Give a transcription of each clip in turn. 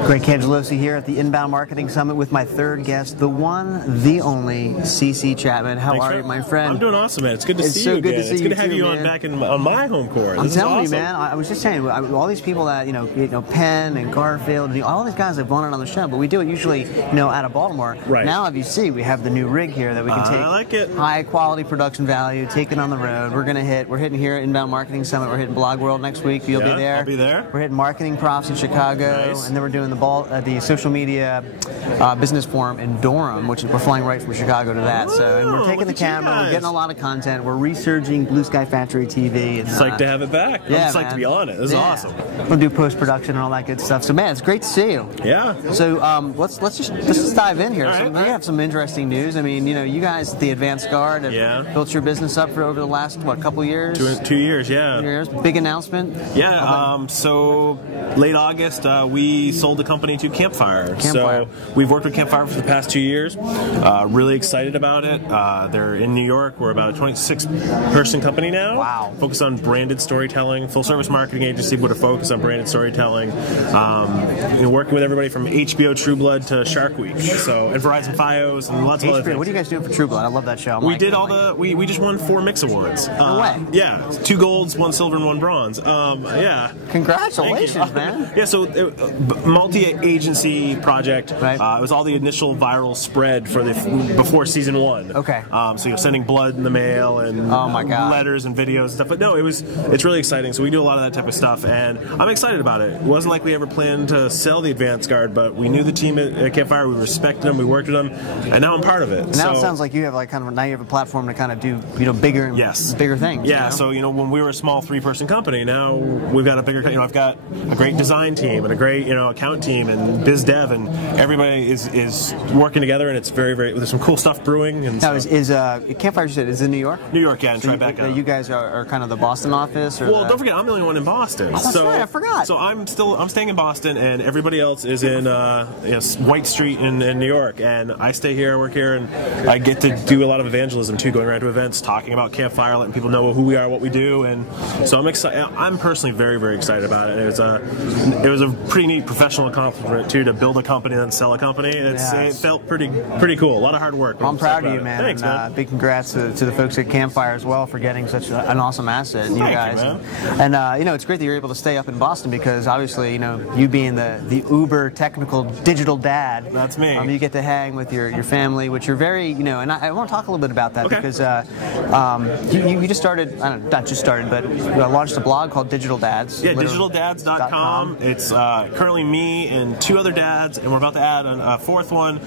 Greg Cangialosi here at the Inbound Marketing Summit with my third guest, the one, the only, CC Chapman. How are you, my friend? I'm doing awesome, man. It's good to see you again. It's good to have you on back on my home court. I'm telling you, man. I was just saying, all these people that Penn and Garfield, all these guys have wanted on the show, but we do it usually, out of Baltimore. Right. Now, as you see, we have the new rig here that we can take. I like it. High quality production value, take it on the road. We're hitting here at Inbound Marketing Summit. We're hitting Blog World next week. You'll be there. I'll be there. We're hitting Marketing Profs in Chicago, Nice. and then we're doing the social media business forum in Durham, which we're flying right from Chicago to that. And we're taking the camera, we're getting a lot of content, we're researching Blue Sky Factory TV. It's like to have it back. Yeah, I'm psyched to be on it. This is awesome. We'll do post-production and all that good stuff. So, man, it's great to see you. Yeah. So let's just dive in here. All right, We have some interesting news. I mean, you guys at the Advanced Guard have built your business up for over the last couple years? 2 years, yeah. 2 years. Big announcement. Yeah. So late August, we sold the company to Campfire. So we've worked with Campfire for the past 2 years. Really excited about it. They're in New York. We're about a 26-person company now. Wow. Focused on branded storytelling, full-service marketing agency with a focus on branded storytelling. Working with everybody from HBO True Blood to Shark Week. And Verizon Fios and lots of other things. What are you guys doing for True Blood? I love that show. We just won 4 Mix Awards. No way. Yeah, 2 golds, 1 silver, and 1 bronze. Yeah. Congratulations, man. Yeah, so multi-agency project. Right. It was all the initial viral spread for before season 1. Okay. So sending blood in the mail and letters and videos and stuff. But no, it's really exciting. So we do a lot of that type of stuff, and I'm excited about it. It wasn't like we ever planned to sell the Advanced Guard, but we knew the team at Campfire. We respected them. We worked with them, and now I'm part of it. Now it sounds like you have now you have a platform to kind of do bigger things. Yeah. So when we were a small 3-person company, now we've got a bigger. I've got a great design team and a great account team and biz dev, and everybody is working together, and it's very there's some cool stuff brewing. And now is Campfire, you said, is in New York? New York, yeah, and Tribeca. You guys are kind of the Boston office, or don't forget, I'm the only one in Boston. Oh, that's right, I forgot. So I'm staying in Boston, and everybody else is in White Street in New York, and I stay here, work here, and I get to do a lot of evangelism too, going around to events, talking about Campfire, letting people know who we are, what we do, and so I'm excited. I'm personally very excited about it. It was a pretty neat professional accomplishment too, to build a company and then sell a company. It felt pretty cool. A lot of hard work. Well, I'm proud of you, man. Thanks, man. Big congrats to the folks at Campfire as well for getting such an awesome asset, you guys. And it's great that you're able to stay up in Boston because obviously, you being the uber technical digital dad. That's me. You get to hang with your family, which you're very, and I want to talk a little bit about that because you just started, not just started, but launched a blog called Digital Dads. Yeah, digitaldads.com. It's currently me and 2 other dads, and we're about to add a 4th one,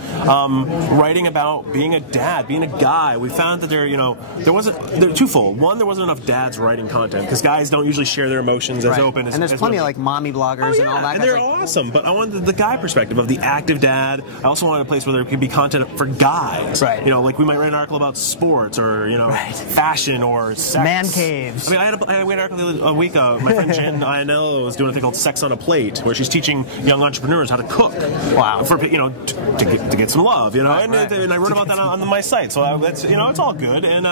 writing about being a dad, being a guy. We found that they're twofold. One, there wasn't enough dads writing content because guys don't usually share their emotions as open as and there's plenty of mommy bloggers and all that. And they're awesome, but I wanted the guy perspective of the active dad. I also wanted a place where there could be content for guys. Right. Like we might write an article about sports or fashion or sex. Man caves. I mean, I had an article the other week. My friend Jen Ionello was doing a thing called Sex on a Plate, where she's teaching young entrepreneurs how to cook. Wow. For to get some love, and I wrote about that on my site. So that's it's all good. And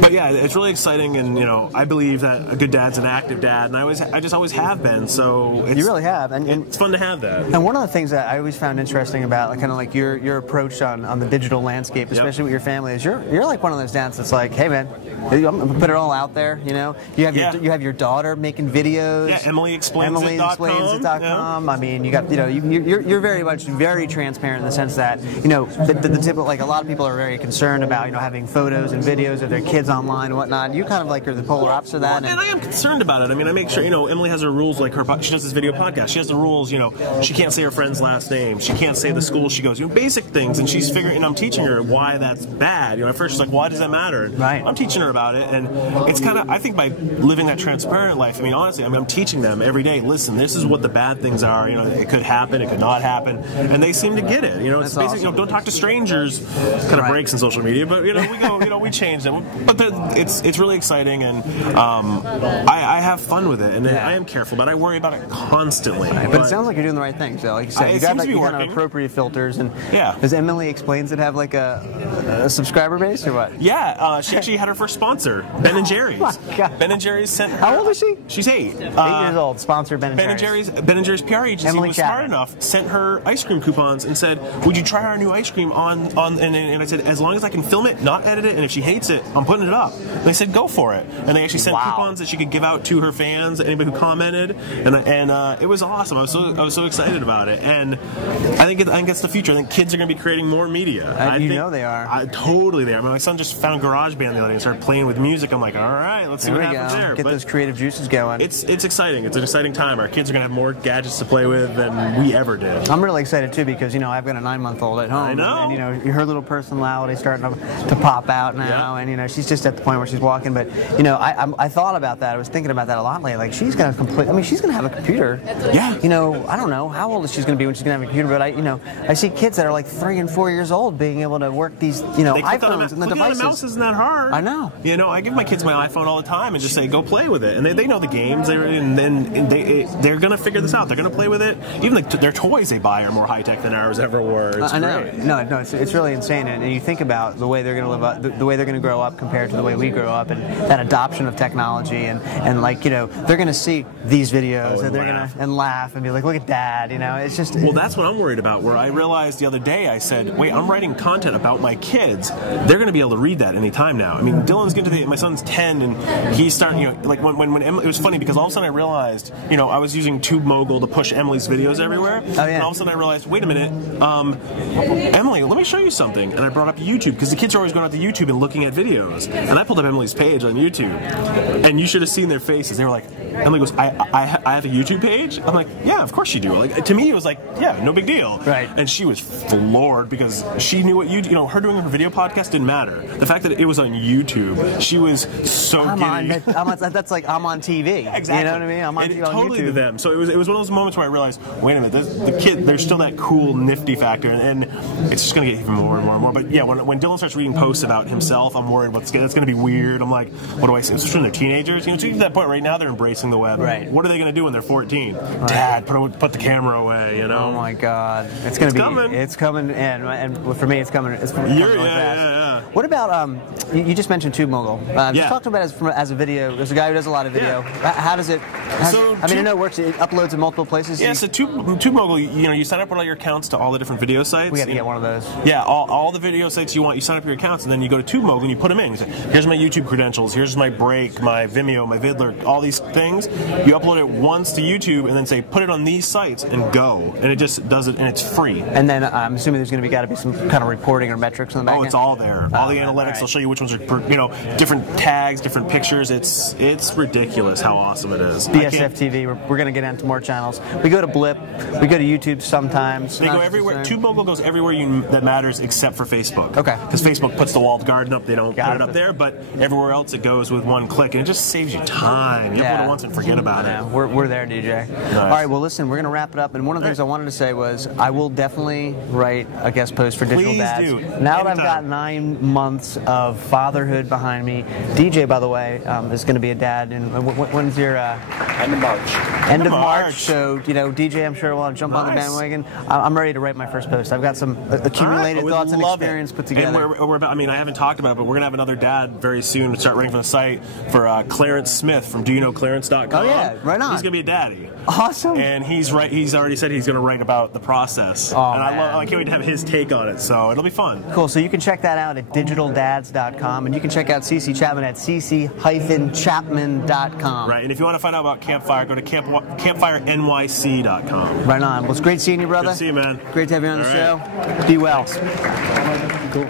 but yeah, it's really exciting. And I believe that a good dad's an active dad, and I just always have been. So you really have, and it's fun to have that. And one of the things that I always found interesting about kind of like your approach on the digital landscape, especially with your family, is you're like one of those dads that's like, hey man, I'm gonna put it all out there. You have your daughter making videos. Yeah, Emily explains it.com. I mean, you got you're very much very transparent in the sense that the typical, like, a lot of people are very concerned about having photos and videos of their kids online and whatnot. You kind of like are the polar opposite of that. And I am concerned about it. I mean, I make sure Emily has her rules. Like she does this video podcast. She has the rules. She can't say her friend's last name. She can't say the school she goes. Basic things. And she's figuring. And I'm teaching her why that's bad. At first she's like, why does that matter? And right. I'm teaching her about it, and it's kind of, I think, by living that transparent life. I mean, honestly, I'm teaching them every day. Listen, this is what the bad things are. It could happen. It could not happen, and they seem to get it. It's basically awesome. Don't talk to strangers. Kind of breaks in social media, but we go. We change them. But it's really exciting, and I have fun with it, and I am careful, but I worry about it constantly. Right. But it sounds like you're doing the right thing. So, like you said, you got appropriate filters, and does Emily Explains it have like a subscriber base or what? Yeah, she actually had her first sponsor, Ben and Jerry's. Oh my God. Ben and Jerry's sent her. How old is she? She's 8. 8 years old. Sponsor Ben and Jerry's. Ben and Jerry's PR agency agency Emily was Chapman. smart enough, sent her ice cream coupons and said, "Would you try our new ice cream on?" And I said, "As long as I can film it, not edit it, and if she hates it, I'm putting it up." And they said, "Go for it." And they actually sent coupons that she could give out to her fans, anybody who commented, and it was awesome. I was so excited about it, and I think it's the future. I think kids are going to be creating more media. I think they are. Totally they are. I mean, my son just found GarageBand the other day and started playing with music. I'm like, all right, let's see what happens there. Get those creative juices going. It's exciting. It's an exciting time. Our kids are going to have more gadgets to play with than we ever did. I'm really excited too because I've got a 9-month-old at home. I know. And her little personality starting to pop out now, and she's just at the point where she's walking. But I thought about that. I was thinking about that a lot lately. Like she's going to she's going to have a computer. Yeah. I don't know how old she's going to be when she's going to have a computer, but I see kids that are like 3 and 4 years old being able to work these iPhones and the devices. Clicking on a mouse isn't that hard. I know. I give my kids my iPhone all the time and just say, go play with it. And they know the games. They're going to figure this out. They're going to play with it. Even their toys they buy are more high-tech than ours ever were. It's I know. Great. No, it's really insane. And you think about the way they're going to live up, the way they're going to grow up compared to the way we grew up, and that adoption of technology, and they're going to see these videos and they're going to laugh and be like, look at Dad. It's just. Well, that's what I'm worried about. Where I realized the other day, I said, wait, I'm writing content about my kids. They're going to be able to read that anytime now. I mean, Dylan's getting to my son's 10, and he's starting. Like when Emily, it was funny because all of a sudden I realized, I was using Tube Mogul to push Emily's videos everywhere. Oh, yeah. And all of a sudden I realized, wait a minute, Emily, let me show you something. And I brought up YouTube because the kids are always going out to YouTube and looking at videos. And I pulled up Emily's page on YouTube, and you should have seen their faces. They were like, Emily goes, I have a YouTube page? I'm like, yeah, of course you do. Like, to me, it was like, yeah, no big deal. Right. And she was floored because she knew what her doing her video podcast didn't matter. The fact that it was on YouTube, she was so giddy. That's like I'm on TV. Exactly. You know what I mean? I'm on TV on totally YouTube. to them. So it was one of those moments where I realized, wait a minute, the kid, there's still that cool, nifty factor, and it's just going to get even more and more and more. But yeah, when Dylan starts reading posts about himself, I'm worried that's going to be weird. I'm like, what do I say? Especially when they're teenagers. To that point right now, they're embracing the web. Right. What are they going to do when they're 14? Right. Dad, put the camera away. Oh my God, it's coming. It's coming, and for me, it's coming. It's coming really fast. What about you just mentioned Tube Mogul. Just talk about it as a video. There's a guy who does a lot of video. How does it? I know it works. It uploads in multiple places. Yeah. So Tube Mogul, you sign up with all your accounts to all the different video sites. We got to get one of those. Yeah, all the video sites you want. You sign up your accounts, and then you go to Tube Mogul and you put them in. You say, here's my YouTube credentials. Here's my Break, my Vimeo, my Vidler, all these things. You upload it once to YouTube, and then say, put it on these sites, and go. And it just does it, and it's free. And then I'm assuming there's going to got to be some kind of reporting or metrics on the back end. It's all there. All the analytics. They'll show you which ones are, different tags, different pictures. It's ridiculous how awesome it is. BSF TV. We're going to get into more channels. We go to Blip. We go to YouTube sometimes. They go everywhere. Tube Mogul goes everywhere that matters except for Facebook. Okay. Because Facebook puts the walled garden up. They don't put it up there. But everywhere else it goes with one click, and it just saves you time. You put it once and forget about it. We're there, DJ. Nice. All right. Well, listen. We're going to wrap it up. And one of the things I wanted to say was I will definitely write a guest post for Digital Dads. Please do. Now that I've got 9 months of fatherhood behind me. DJ, by the way, is going to be a dad. And when's your end of March? End of March. So DJ, I'm sure will jump on the bandwagon. I'm ready to write my first post. I've got some accumulated thoughts and experience put together. And we're about. I haven't talked about it, but we're going to have another dad very soon to start writing for the site for Clarence Smith from DoYouKnowClarence.com. Oh yeah, right on. He's going to be a daddy. Awesome. And he's already said he's going to write about the process. Oh, and man. I can't wait to have his take on it. So it'll be fun. Cool. So you can check that out at digitaldads.com, and you can check out CC Chapman at cc-chapman.com. Right. And if you want to find out about Campfire, go to campfirenyc.com. Right on. Well, it's great seeing you, brother. Good to see you, man. Great to have you on the show. Be well. Cool.